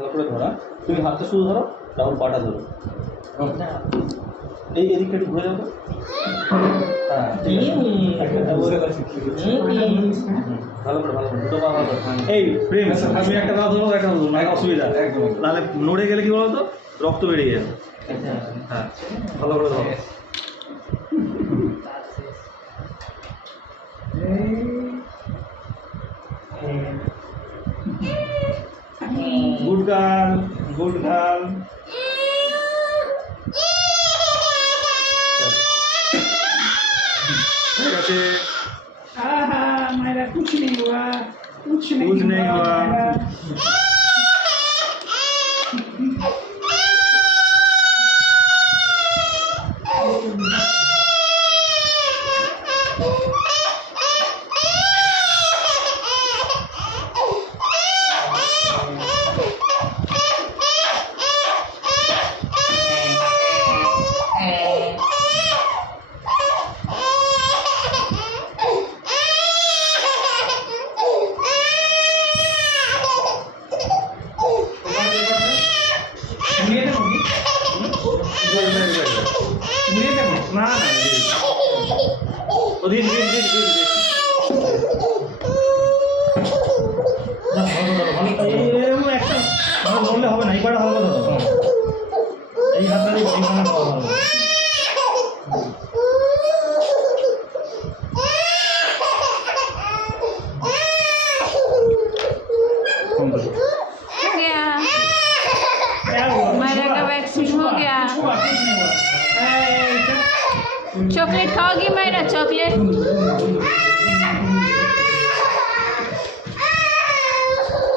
ভালো করে ধরা, তুমি হাতটা শুধু ধরো, রাহুল পাটা ধরো, এই এদিকটা একটু ঘুরে যাও তো। হ্যাঁ ঠিক আছে, ভালো করে দুটো পা ভালো করে। এই প্রেম তুমি একটা পা ধরো, একটা ধরো, না অসুবিধা একদম, নাহলে নড়ে গেলে কি বলতো রক্ত বেরিয়ে যাবে। হ্যাঁ ভালো করে ধরো। Good girl, good girl. ঠিক আছে, मेरा कुछ नहीं हुआ, कुछ नहीं हुआ। না না ওদিন একটা ধরলে হবে না, এই পাটা ভালো ধরো, এই হাতটা দিয়ে ভালো। गया मायरा का वैक्सीन हो गया। चॉकलेट खाओगी मायरा? चॉकलेट